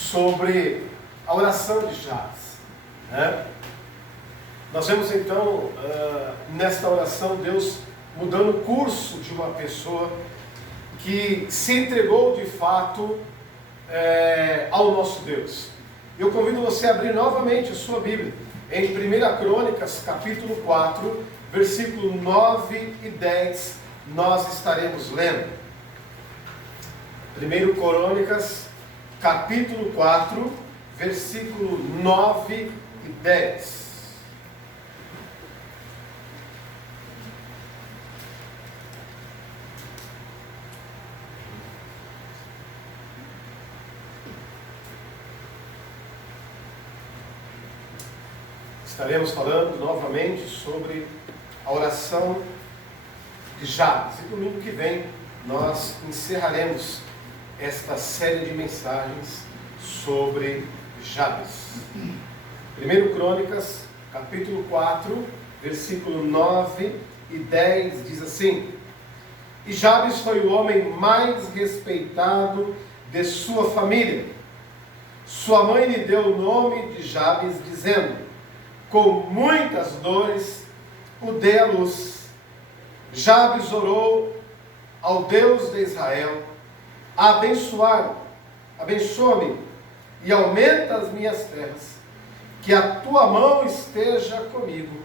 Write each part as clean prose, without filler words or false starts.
sobre a oração de Jabes, né? Nós vemos então, nesta oração, Deus mudando o curso de uma pessoa que se entregou de fato ao nosso Deus. Eu convido você a abrir novamente a sua Bíblia, em 1 Crônicas, capítulo 4, versículo 9 e 10, nós estaremos lendo. 1 Crônicas, capítulo 4, versículo 9 e 10. Estaremos falando novamente sobre a oração de Jabes. E domingo que vem nós encerraremos esta série de mensagens sobre Jabes. 1 Crônicas, capítulo 4, versículo 9 e 10 diz assim: E Jabes foi o homem mais respeitado de sua família. Sua mãe lhe deu o nome de Jabes, dizendo: Com muitas dores o dei à luz. Jabes orou ao Deus de Israel: abençoa-me e aumenta as minhas terras, que a tua mão esteja comigo,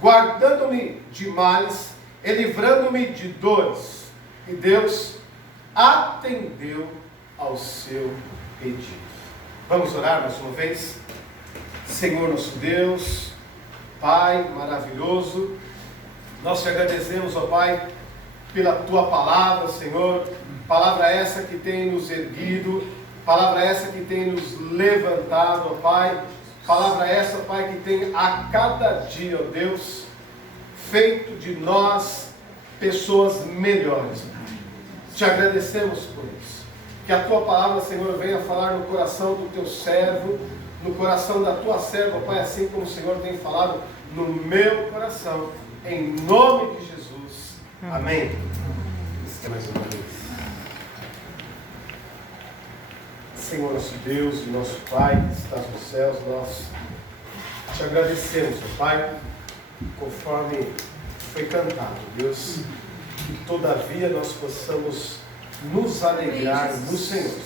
guardando-me de males e livrando-me de dores. E Deus atendeu ao seu pedido. Vamos orar mais uma vez? Senhor nosso Deus, Pai maravilhoso, nós te agradecemos, ó Pai, pela tua palavra, Senhor, palavra essa que tem nos erguido, palavra essa que tem nos levantado, ó Pai, palavra essa, Pai, que tem a cada dia, ó Deus, feito de nós pessoas melhores. Te agradecemos por isso. Que a tua palavra, Senhor, venha falar no coração do teu servo, no coração da tua serva, Pai, assim como o Senhor tem falado no meu coração, em nome de Jesus. Amém. Mais uma vez. Senhor nosso Deus e nosso Pai, que estás nos céus, nós te agradecemos, ó Pai, conforme foi cantado, Deus, que todavia nós possamos nos alegrar no Senhor.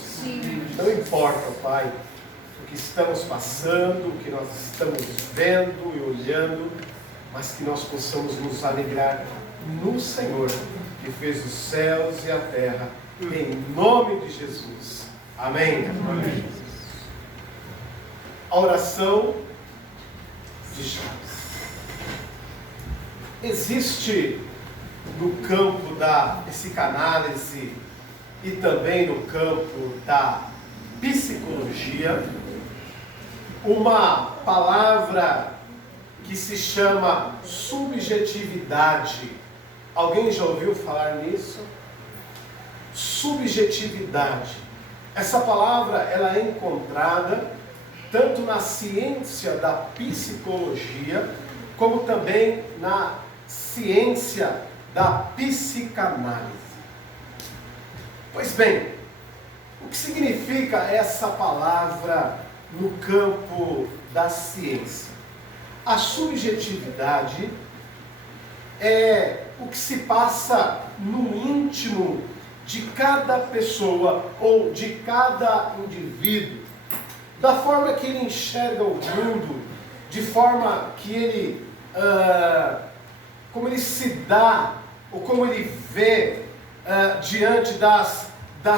Não importa, ó Pai, o que estamos passando, o que nós estamos vendo e olhando, mas que nós possamos nos alegrar no Senhor, que fez os céus e a terra, em nome de Jesus. Amém. Amém. A oração de Jabes. Existe no campo da psicanálise e também no campo da psicologia uma palavra que se chama subjetividade. Alguém já ouviu falar nisso? Subjetividade. Essa palavra ela é encontrada tanto na ciência da psicologia, como também na ciência da psicanálise. Pois bem, o que significa essa palavra no campo da ciência? A subjetividade é o que se passa no íntimo de cada pessoa ou de cada indivíduo, da forma que ele enxerga o mundo, de forma que ele, como ele se dá, ou como ele vê diante das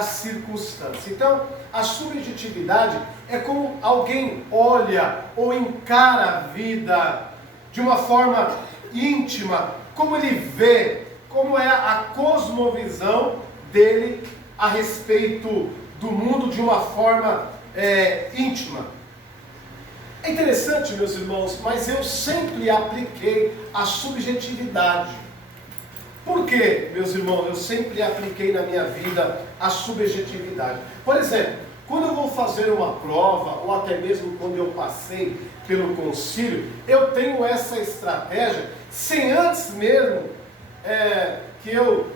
circunstâncias. Então, a subjetividade é como alguém olha ou encara a vida de uma forma íntima, como ele vê, como é a cosmovisão dele a respeito do mundo de uma forma íntima. É interessante, meus irmãos, mas eu sempre apliquei a subjetividade. Por quê, meus irmãos? Eu sempre apliquei na minha vida a subjetividade. Por exemplo, quando eu vou fazer uma prova, ou até mesmo quando eu passei pelo concílio, eu tenho essa estratégia, sem antes mesmo que eu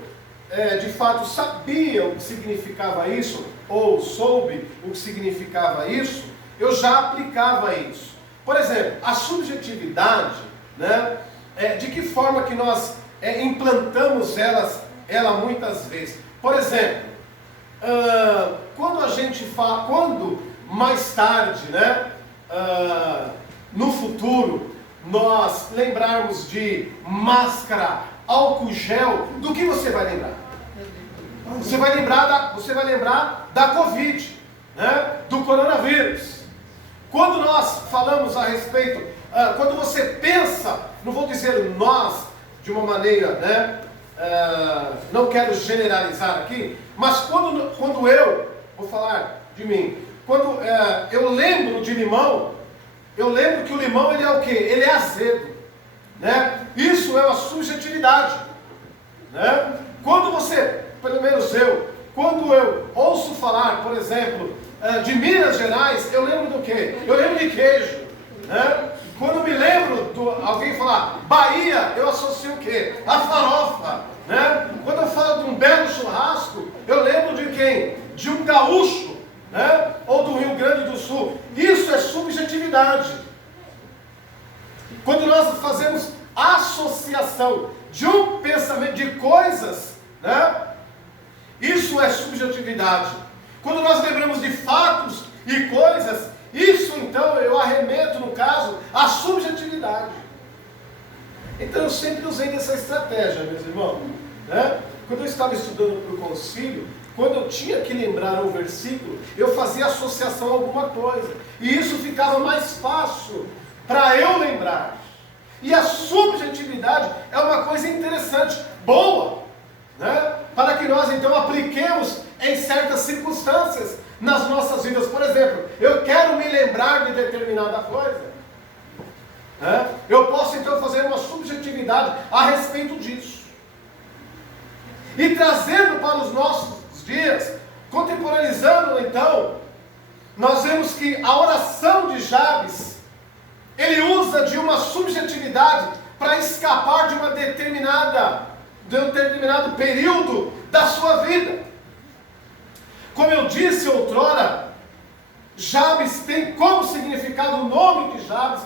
de fato sabia o que significava isso, ou soube o que significava isso, eu já aplicava isso. Por exemplo, a subjetividade, né, de que forma que nós implantamos ela muitas vezes. Por exemplo, quando a gente fala, quando mais tarde, né, no futuro, nós lembrarmos de máscara, álcool gel, do que você vai lembrar? Você vai lembrar da Covid, né, do coronavírus. Quando nós falamos a respeito, quando você pensa, não vou dizer nós de uma maneira, né, não quero generalizar aqui, mas quando eu, vou falar de mim, quando eu lembro de limão, eu lembro que o limão ele é o quê? Ele é azedo, né? Isso é uma subjetividade, né? Quando você, pelo menos quando eu ouço falar, por exemplo, de Minas Gerais, eu lembro do quê? Eu lembro de queijo, né? Quando me lembro de alguém falar Bahia, eu associo o quê? A farofa, né? Quando eu falo de um belo churrasco, eu lembro de quem? De um gaúcho, né? Ou do Rio Grande do Sul. Isso é subjetividade. Quando nós fazemos associação de um pensamento, de coisas, né? Isso é subjetividade. Quando nós lembramos de fatos e coisas, isso então eu arremeto, no caso, a subjetividade. Então eu sempre usei dessa estratégia, meus irmãos, né? Quando eu estava estudando para o concílio, quando eu tinha que lembrar um versículo, eu fazia associação a alguma coisa. E isso ficava mais fácil para eu lembrar. E a subjetividade é uma coisa interessante, boa, né? Para que nós então apliquemos em certas circunstâncias nas nossas vidas. Por exemplo, eu quero me lembrar de determinada coisa, né? Eu posso então fazer uma subjetividade a respeito disso. E trazendo para os nossos dias, contemporaneizando então, nós vemos que a oração de Jabes, ele usa de uma subjetividade para escapar de um determinado período da sua vida. Como eu disse outrora, Jabes tem como significado, o nome de Jabes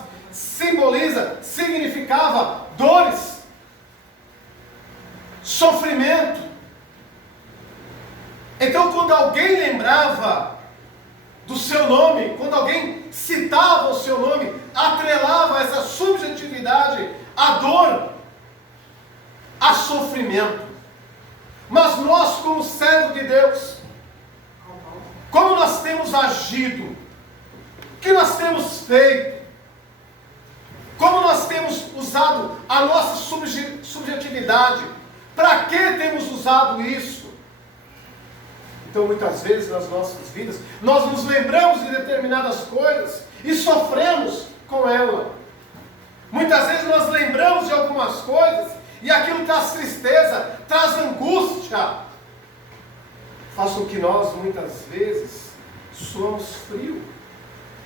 significava dores, sofrimento. Então quando alguém lembrava do seu nome, quando alguém citava o seu nome, atrelava essa subjetividade à dor, a sofrimento. Mas nós, como servo de Deus, como nós temos agido, o que nós temos feito, como nós temos usado a nossa subjetividade, para que temos usado isso? Então muitas vezes nas nossas vidas, nós nos lembramos de determinadas coisas e sofremos com ela. Muitas vezes nós lembramos de algumas coisas e aquilo traz tristeza, traz angústia. Faz com que nós muitas vezes somos frios.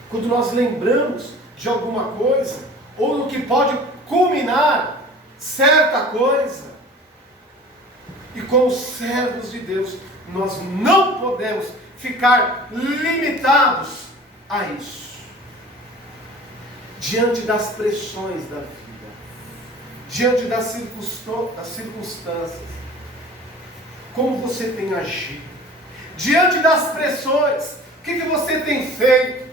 Quando nós lembramos de alguma coisa, ou no que pode culminar certa coisa. E como servos de Deus, nós não podemos ficar limitados a isso. Diante das pressões da vida, diante das circunstâncias, como você tem agido? Diante das pressões, o que você tem feito?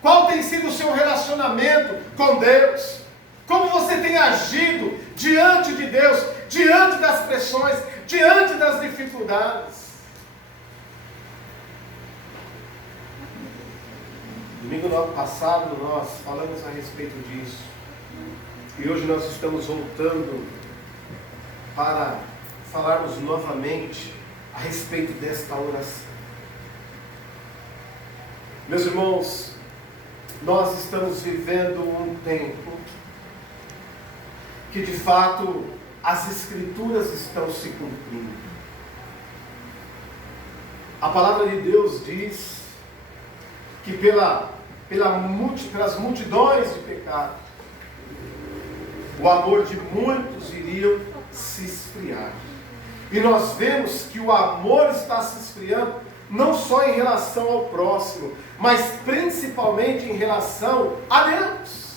Qual tem sido o seu relacionamento com Deus? Como você tem agido diante de Deus, diante das pressões, diante das dificuldades? Domingo passado nós falamos a respeito disso. E hoje nós estamos voltando para falarmos novamente a respeito desta oração. Meus irmãos, nós estamos vivendo um tempo que de fato as Escrituras estão se cumprindo. A palavra de Deus diz que pelas multidões de pecado, o amor de muitos iria se esfriar. E nós vemos que o amor está se esfriando não só em relação ao próximo, mas principalmente em relação a Deus.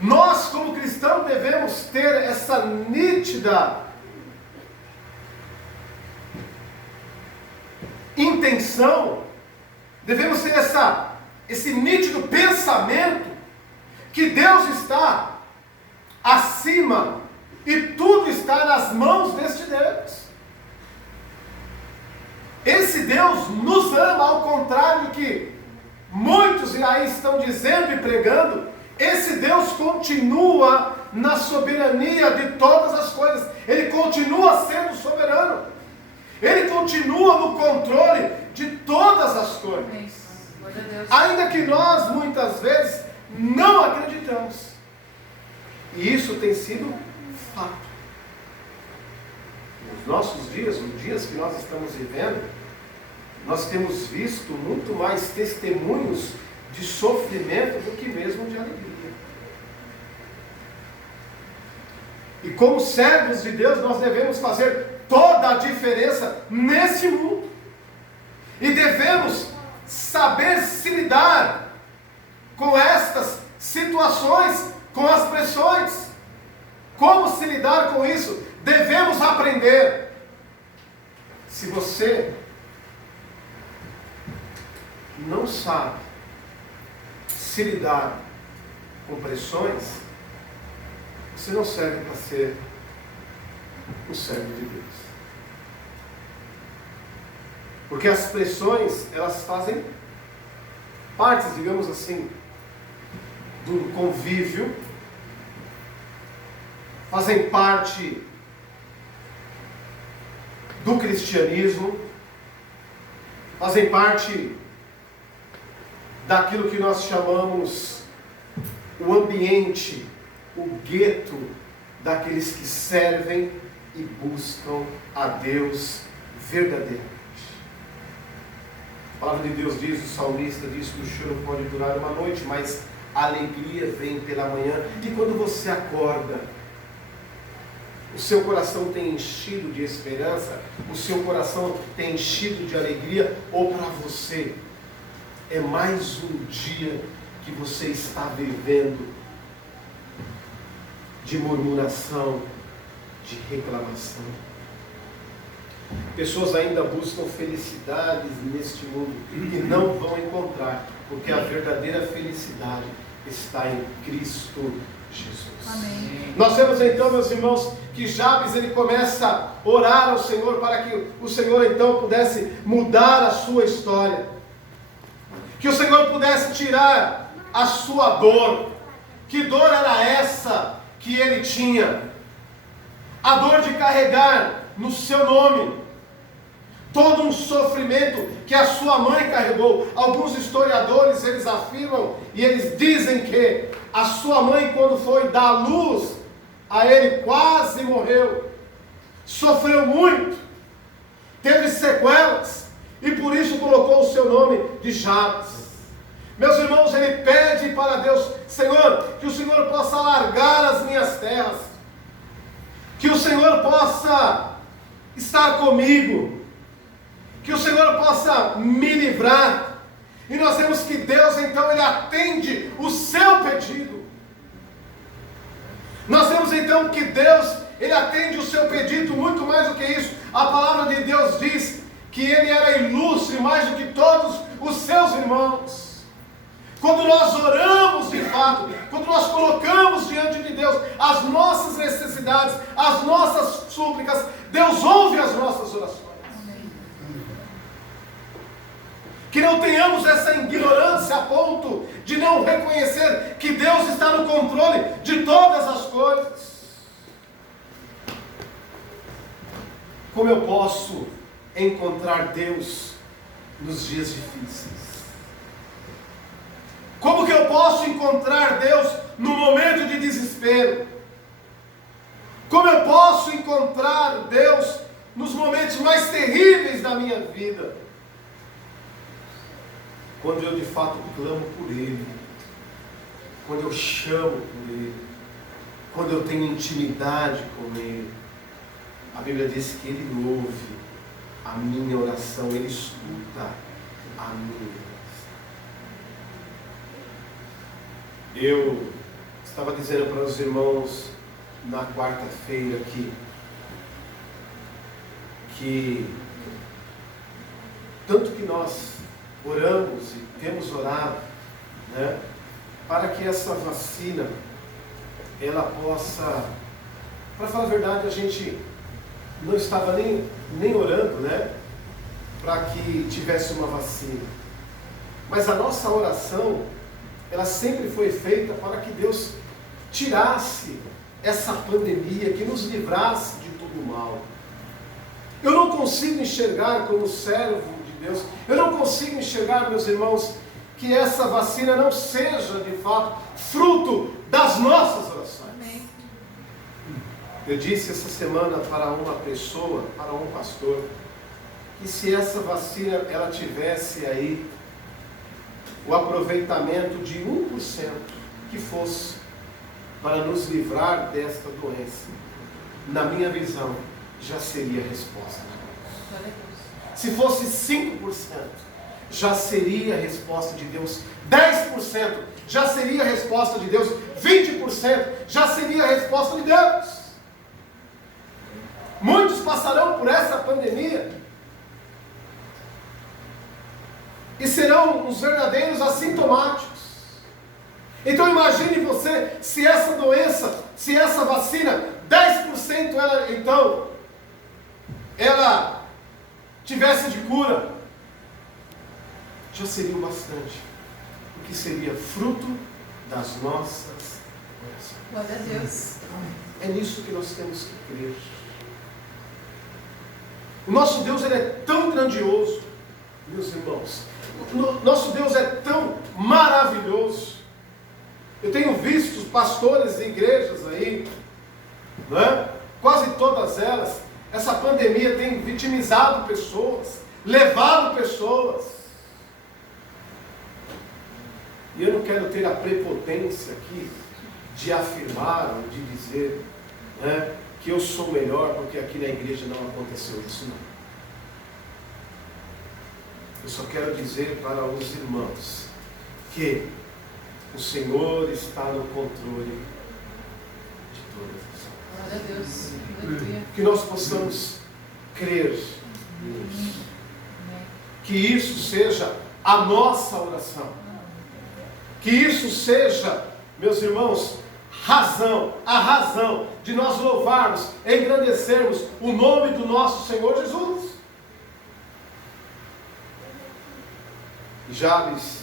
Nós, como cristãos, devemos ter essa nítida intenção, devemos ter esse nítido pensamento que Deus está acima e tudo está nas mãos deste Deus. Esse Deus nos ama, ao contrário do que muitos aí estão dizendo e pregando. Esse Deus continua na soberania de todas as coisas. Ele continua sendo soberano. Ele continua no controle de todas as coisas. Ainda que nós muitas vezes não acreditamos. E isso tem sido fato. Nos nossos dias, nos dias que nós estamos vivendo, nós temos visto muito mais testemunhos de sofrimento do que mesmo de alegria. E como servos de Deus, nós devemos fazer toda a diferença nesse mundo. E devemos saber se lidar com estas situações, com as pressões. Como se lidar com isso? Devemos aprender. Se você não sabe se lidar com pressões, você não serve para ser um servo de Deus. Porque as pressões, elas fazem parte, digamos assim, do convívio, fazem parte do cristianismo, fazem parte daquilo que nós chamamos o ambiente, o gueto daqueles que servem e buscam a Deus verdadeiramente. A palavra de Deus diz, o salmista diz que o choro pode durar uma noite, mas a alegria vem pela manhã. E quando você acorda, o seu coração tem enchido de esperança, o seu coração tem enchido de alegria, ou para você é mais um dia que você está vivendo de murmuração, de reclamação. Pessoas ainda buscam felicidades neste mundo e não vão encontrar, porque a verdadeira felicidade está em Cristo Jesus. Amém. Nós vemos então, meus irmãos, que Jabes ele começa a orar ao Senhor para que o Senhor então pudesse mudar a sua história, que o Senhor pudesse tirar a sua dor. Que dor era essa que ele tinha? A dor de carregar no seu nome todo um sofrimento que a sua mãe carregou. Alguns historiadores, eles afirmam e eles dizem que a sua mãe, quando foi dar luz a ele, quase morreu, sofreu muito, teve sequelas, e por isso colocou o seu nome de Jabes. Meus irmãos, ele pede para Deus: Senhor, que o Senhor possa alargar as minhas terras, que o Senhor possa estar comigo, que o Senhor possa me livrar. E nós vemos que Deus então ele atende o seu pedido. Nós vemos então que Deus ele atende o seu pedido, muito mais do que isso. A palavra de Deus diz que ele era ilustre mais do que todos os seus irmãos. Quando nós oramos de fato, quando nós colocamos diante de Deus as nossas necessidades, as nossas súplicas, Deus ouve as nossas orações. Que não tenhamos essa ignorância a ponto de não reconhecer que Deus está no controle de todas as coisas. Como eu posso encontrar Deus nos dias difíceis? Como que eu posso encontrar Deus no momento de desespero? Como eu posso encontrar Deus nos momentos mais terríveis da minha vida? Quando eu de fato clamo por Ele, quando eu chamo por Ele, quando eu tenho intimidade com Ele. A Bíblia diz que Ele ouve a minha oração, Ele escuta a minha oração. Eu estava dizendo para os irmãos na quarta-feira que tanto que nós oramos e temos orado, né, para que essa vacina ela possa, para falar a verdade, a gente não estava nem orando, né, para que tivesse uma vacina, mas a nossa oração ela sempre foi feita para que Deus tirasse essa pandemia, que nos livrasse de todo o mal. Eu não consigo enxergar como servo de Deus, eu não consigo enxergar, meus irmãos, que essa vacina não seja de fato fruto das nossas orações. Eu disse essa semana para uma pessoa, para um pastor, que se essa vacina ela tivesse aí o aproveitamento de 1%, que fosse para nos livrar desta doença, na minha visão, já seria a resposta. Se fosse 5%, já seria a resposta de Deus. 10% já seria a resposta de Deus. 20% já seria a resposta de Deus. Muitos passarão por essa pandemia e serão os verdadeiros assintomáticos. Então imagine você, se essa doença, se essa vacina, 10% ela tivesse de cura, já seria o bastante, porque seria fruto das nossas orações. Glória a Deus. É nisso que nós temos que crer. O nosso Deus ele é tão grandioso, meus irmãos. Nosso Deus é tão maravilhoso. Eu tenho visto os pastores de igrejas aí, né? Quase todas elas, essa pandemia tem vitimizado pessoas, levado pessoas. E eu não quero ter a prepotência aqui de afirmar ou de dizer, né, que eu sou melhor porque aqui na igreja não aconteceu isso, não. Eu só quero dizer para os irmãos que o Senhor está no controle de todas as coisas. Glória a Deus. Aleluia. Que nós possamos crer nisso. Que isso seja a nossa oração. Que isso seja, meus irmãos, a razão de nós louvarmos, engrandecermos o nome do nosso Senhor Jesus. Jabes,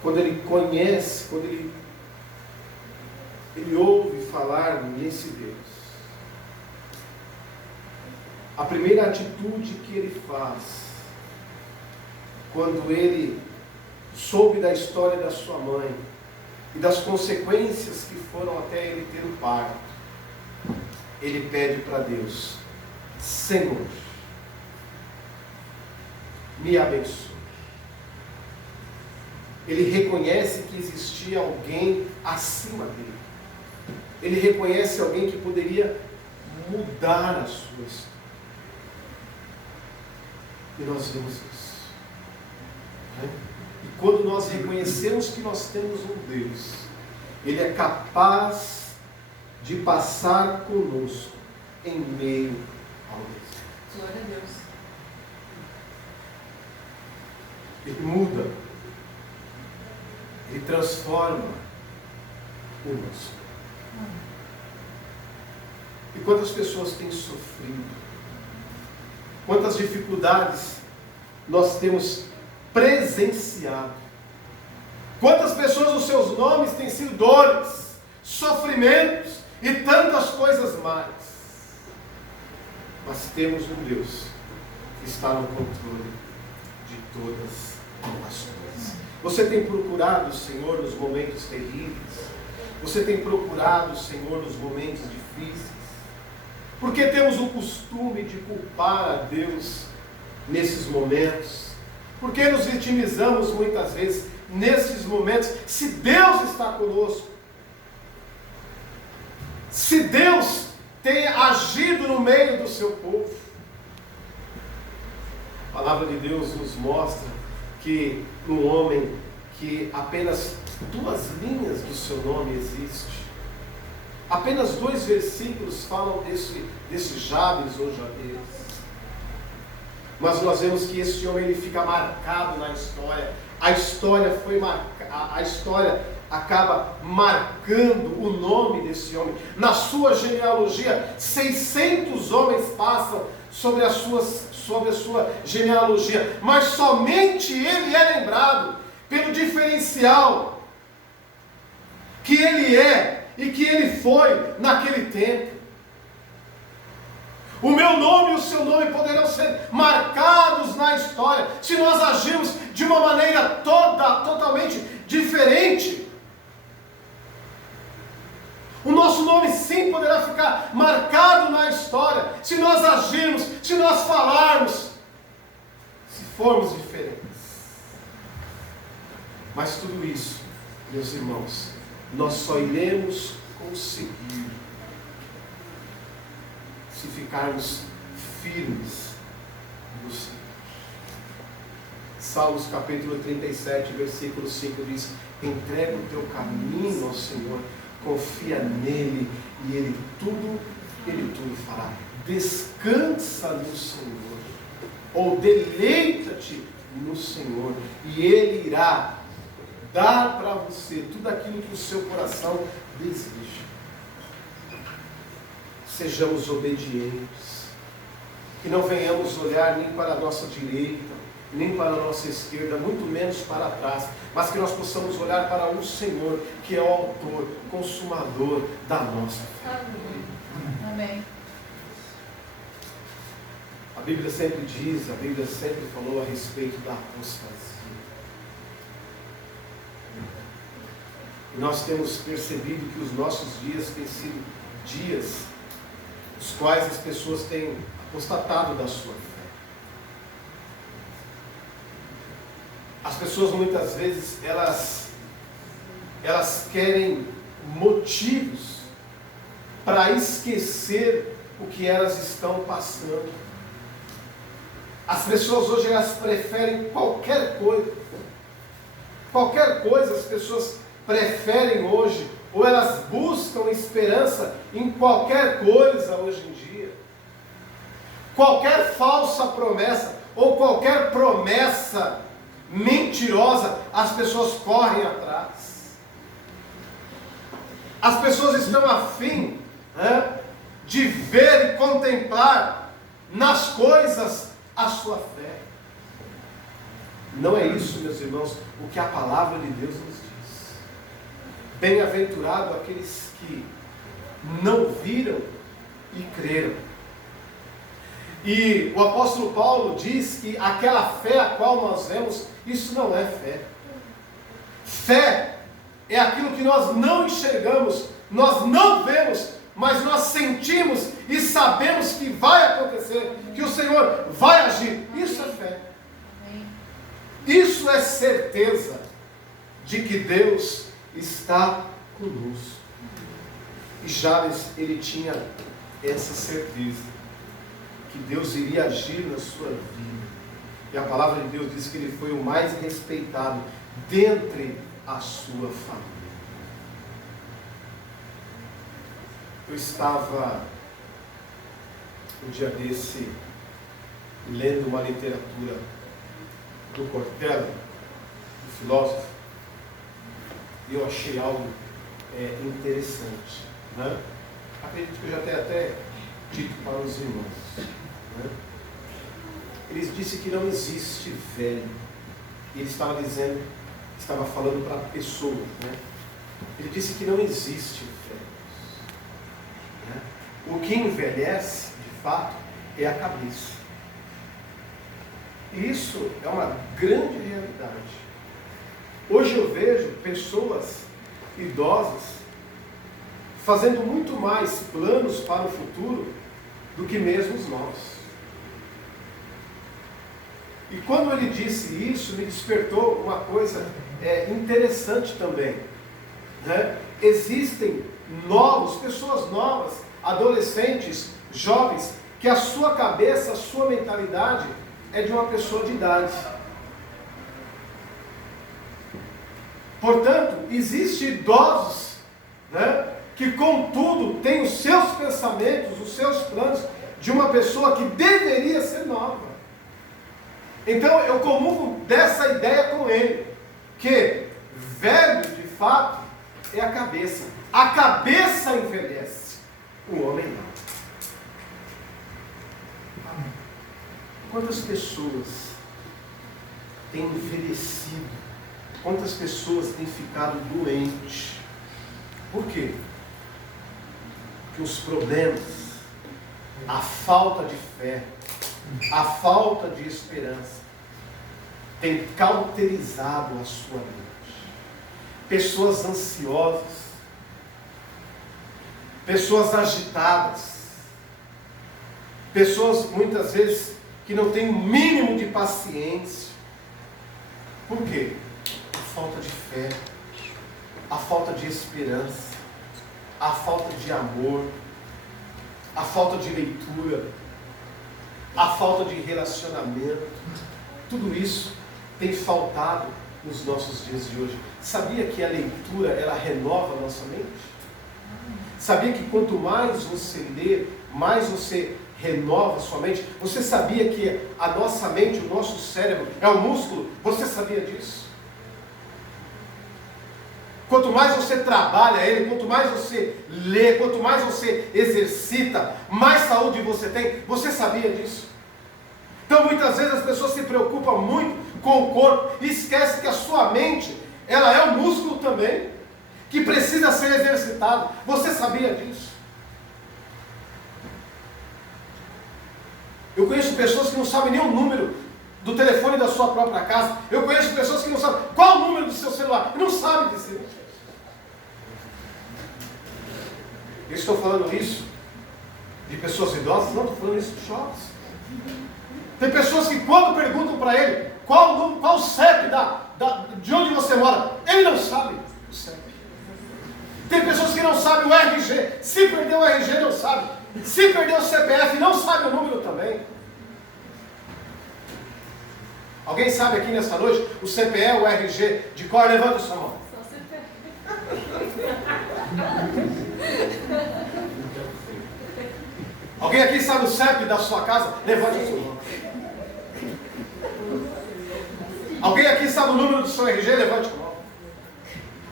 quando ele conhece, quando ele ouve falar nesse Deus, a primeira atitude que ele faz, quando ele soube da história da sua mãe e das consequências que foram até ele ter o parto, ele pede para Deus: Senhor, me abençoe. Ele reconhece que existia alguém acima dele. Ele reconhece alguém que poderia mudar a sua história. E nós vemos isso. Né? E quando nós reconhecemos que nós temos um Deus, Ele é capaz de passar conosco em meio ao deserto. Glória a Deus. Ele muda, Ele transforma o nosso. E quantas pessoas têm sofrido, quantas dificuldades nós temos presenciado, quantas pessoas os seus nomes têm sido dores, sofrimentos e tantas coisas mais. Mas temos um Deus que está no controle de todas as coisas. Você tem procurado o Senhor nos momentos terríveis? Você tem procurado o Senhor nos momentos difíceis? Porque temos o costume de culpar a Deus nesses momentos? Porque nos vitimizamos muitas vezes nesses momentos? Se Deus está conosco, se Deus tem agido no meio do seu povo. A palavra de Deus nos mostra que no homem que apenas 2 linhas do seu nome existe. Apenas 2 versículos falam desse Jabes ou Jabez. Mas nós vemos que esse homem ele fica marcado na história. A história acaba marcando o nome desse homem. Na sua genealogia, 600 homens passam sobre a sua genealogia, mas somente ele é lembrado pelo diferencial que ele é e que ele foi naquele tempo. O meu nome e o seu nome poderão ser marcados na história se nós agirmos de uma maneira totalmente diferente. O nosso nome sim poderá ficar marcado na história se nós agirmos, se nós falarmos, se formos diferentes. Mas tudo isso, meus irmãos, nós só iremos conseguir se ficarmos firmes no Senhor. Salmos capítulo 37, versículo 5 diz: entrega o teu caminho ao Senhor, confia nele e ele tudo fará. Descansa no Senhor, ou deleita-te no Senhor, e ele irá dar para você tudo aquilo que o seu coração deseja. Sejamos obedientes, que não venhamos olhar nem para a nossa direita, nem para a nossa esquerda, muito menos para trás, mas que nós possamos olhar para o Senhor, que é o autor, consumador da nossa fé. Amém. A Bíblia sempre diz, a Bíblia sempre falou a respeito da apostasia. E nós temos percebido que os nossos dias têm sido dias os quais as pessoas têm apostatado da sua fé. As pessoas muitas vezes elas querem motivos para esquecer o que elas estão passando. As pessoas hoje elas preferem qualquer coisa as pessoas preferem hoje, ou elas buscam esperança em qualquer coisa hoje em dia. Qualquer falsa promessa, ou qualquer promessa mentirosa, as pessoas correm atrás. As pessoas estão afim de ver e contemplar nas coisas a sua fé. Não é isso, meus irmãos, o que a palavra de Deus nos diz. Bem-aventurado aqueles que não viram e creram. E o apóstolo Paulo diz que aquela fé a qual nós vemos, isso não é fé. Fé é aquilo que nós não enxergamos, nós não vemos, mas nós sentimos e sabemos que vai acontecer, que o Senhor vai agir. Isso é fé. Isso é certeza de que Deus está conosco. E Jabes, ele tinha essa certeza que Deus iria agir na sua vida. E a palavra de Deus diz que ele foi o mais respeitado dentre a sua família. Eu estava um dia desse lendo uma literatura do Cortella, do filósofo, e eu achei algo interessante, né? Acredito que eu já tenho até dito para os irmãos, né? Ele disse que não existe velho. Ele estava falando para a pessoa, né? Ele disse que não existe velhos, né? O que envelhece, de fato, é a cabeça. E isso é uma grande realidade. Hoje eu vejo pessoas idosas fazendo muito mais planos para o futuro do que mesmo nós. E quando ele disse isso, me despertou uma coisa interessante também, né? Existem pessoas novas, adolescentes, jovens, que a sua cabeça, a sua mentalidade é de uma pessoa de idade. Portanto, existem idosos, né, que contudo têm os seus pensamentos, os seus planos de uma pessoa que deveria ser nova. Então eu comungo dessa ideia com ele, que velho de fato é a cabeça. A cabeça envelhece, o homem não. Quantas pessoas têm envelhecido? Quantas pessoas têm ficado doentes? Por quê? Porque os problemas, a falta de fé, a falta de esperança tem cauterizado a sua mente. Pessoas ansiosas, pessoas agitadas, pessoas muitas vezes que não têm o mínimo de paciência. Por quê? A falta de fé, a falta de esperança, a falta de amor, a falta de leitura, a falta de relacionamento. Tudo isso tem faltado nos nossos dias de hoje. Sabia que a leitura, ela renova a nossa mente? Sabia que quanto mais você lê, mais você renova a sua mente? Você sabia que a nossa mente, o nosso cérebro é um músculo? Você sabia disso? Quanto mais você trabalha ele, quanto mais você lê, quanto mais você exercita, mais saúde você tem. Você sabia disso? Então muitas vezes as pessoas se preocupam muito com o corpo e esquecem que a sua mente, ela é um músculo também, que precisa ser exercitado. Você sabia disso? Eu conheço pessoas que não sabem nem o número do telefone da sua própria casa. Eu conheço pessoas que não sabem qual o número do seu celular. Não sabem dizer. Eu estou falando isso de pessoas idosas? Não, estou falando isso de jovens. Tem pessoas que quando perguntam para ele qual o CEP de onde você mora, ele não sabe o CEP. Tem pessoas que não sabem o RG. Se perdeu o RG, não sabe. Se perdeu o CPF, não sabe o número também. Alguém sabe aqui nessa noite o CPF, o RG de cor? Levanta a sua mão. Só CPF. Alguém aqui sabe o CEP da sua casa? Levante a sua mão. Alguém aqui sabe o número do seu RG? Levante a mão.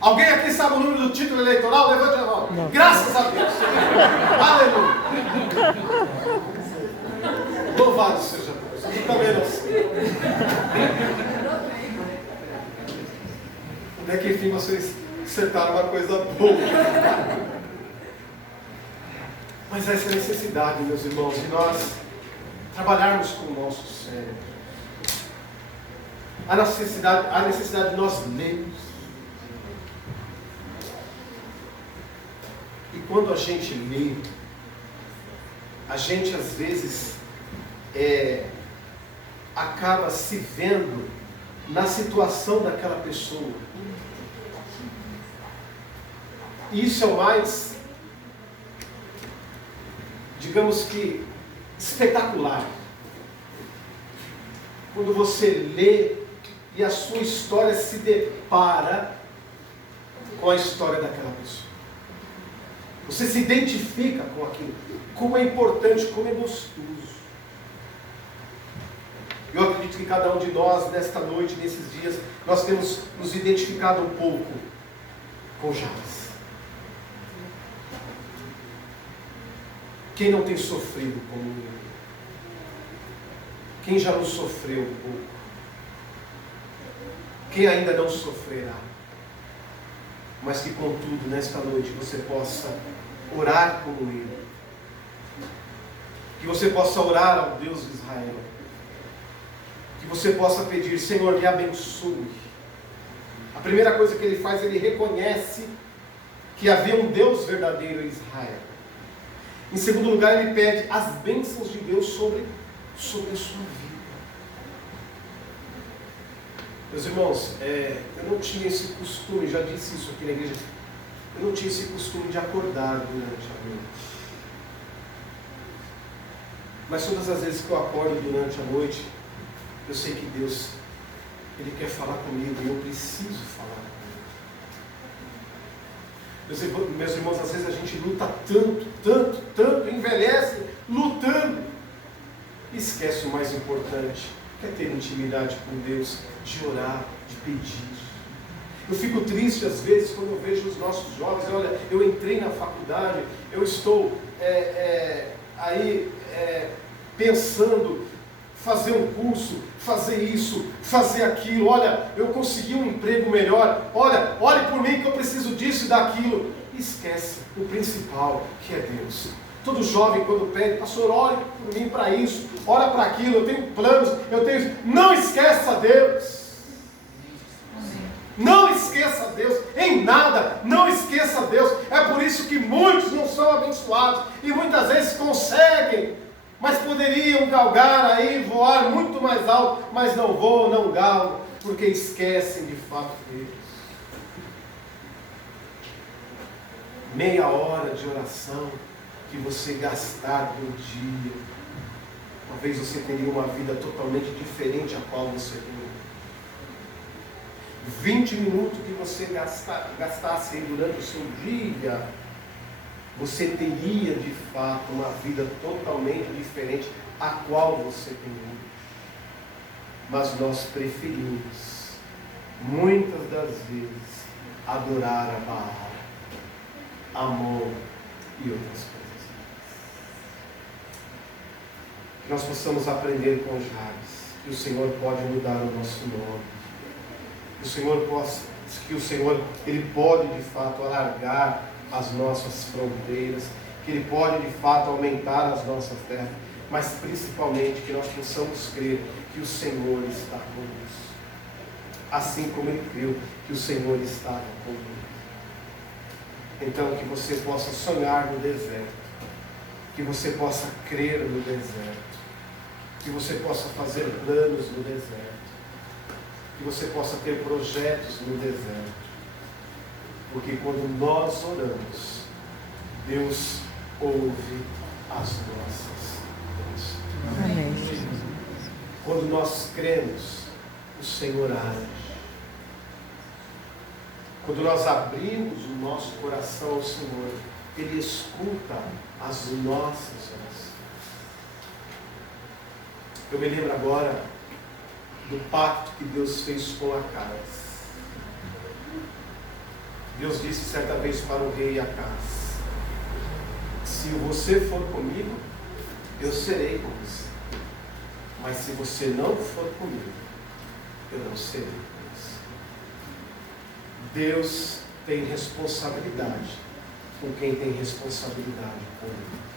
Alguém aqui sabe o número do título eleitoral? Levante a mão. Não. Graças a Deus. Aleluia. Louvado seja Deus. Eu também não sei. Até que enfim vocês acertaram uma coisa boa. Mas essa é a necessidade, meus irmãos, de nós trabalharmos com o nosso cérebro. A necessidade de nós lermos. E quando a gente lê, a gente às vezes acaba se vendo na situação daquela pessoa. E isso é o mais, digamos que, espetacular. Quando você lê e a sua história se depara com a história daquela pessoa. Você se identifica com aquilo. Como é importante, como é gostoso. Eu acredito que cada um de nós, nesta noite, nesses dias, nós temos nos identificado um pouco com Jabes. Quem não tem sofrido como ele? Quem já não sofreu um pouco? Quem ainda não sofrerá? Mas que contudo, nesta noite, você possa orar como ele. Que você possa orar ao Deus de Israel. Que você possa pedir: Senhor, me abençoe. A primeira coisa que ele faz, ele reconhece que havia um Deus verdadeiro em Israel. Em segundo lugar, ele pede as bênçãos de Deus sobre a sua vida. Meus irmãos, eu não tinha esse costume, já disse isso aqui na igreja, eu não tinha esse costume de acordar durante a noite. Mas todas as vezes que eu acordo durante a noite, eu sei que Deus, Ele quer falar comigo e eu preciso falar com Ele. Meus irmãos, às vezes a gente luta tanto, envelhece lutando, e esquece o mais importante, que é ter intimidade com Deus, de orar, de pedir. Eu fico triste às vezes quando eu vejo os nossos jovens. Olha, eu entrei na faculdade, eu estou pensando fazer um curso, fazer isso, fazer aquilo. Olha, eu consegui um emprego melhor. Olha, ore por mim que eu preciso disso e daquilo. E esquece o principal, que é Deus. Todo jovem quando pede, pastor, ore por mim para isso, ora para aquilo, eu tenho planos, não esqueça Deus. Não esqueça Deus, em nada, não esqueça Deus. É por isso que muitos não são abençoados, e muitas vezes conseguem, mas poderiam galgar aí, voar muito mais alto, mas não voam, não galgam, porque esquecem de fato Deus. Meia hora de oração que você gastar por dia, talvez você teria uma vida totalmente diferente a qual você tem. 20 minutos que você gastasse durante o seu dia, você teria de fato uma vida totalmente diferente a qual você tem hoje. Mas nós preferimos, muitas das vezes, adorar a Baal, Amon e outras coisas. Que nós possamos aprender com Jabes, que o Senhor pode mudar o nosso nome. Que o Senhor Ele pode de fato alargar as nossas fronteiras, que Ele pode de fato aumentar as nossas terras, mas principalmente que nós possamos crer que o Senhor está conosco, assim como Ele creu que o Senhor estava conosco. Então que você possa sonhar no deserto, que você possa crer no deserto, que você possa fazer planos no deserto, que você possa ter projetos no deserto, porque quando nós oramos, Deus ouve as nossas orações. Quando nós cremos, o Senhor age. Quando nós abrimos o nosso coração ao Senhor, Ele escuta as nossas orações. Eu me lembro agora do pacto que Deus fez com Acaz. Deus disse certa vez para o rei Acaz: se você for comigo, eu serei com você. Mas se você não for comigo, eu não serei com você. Deus tem responsabilidade com quem tem responsabilidade com Ele.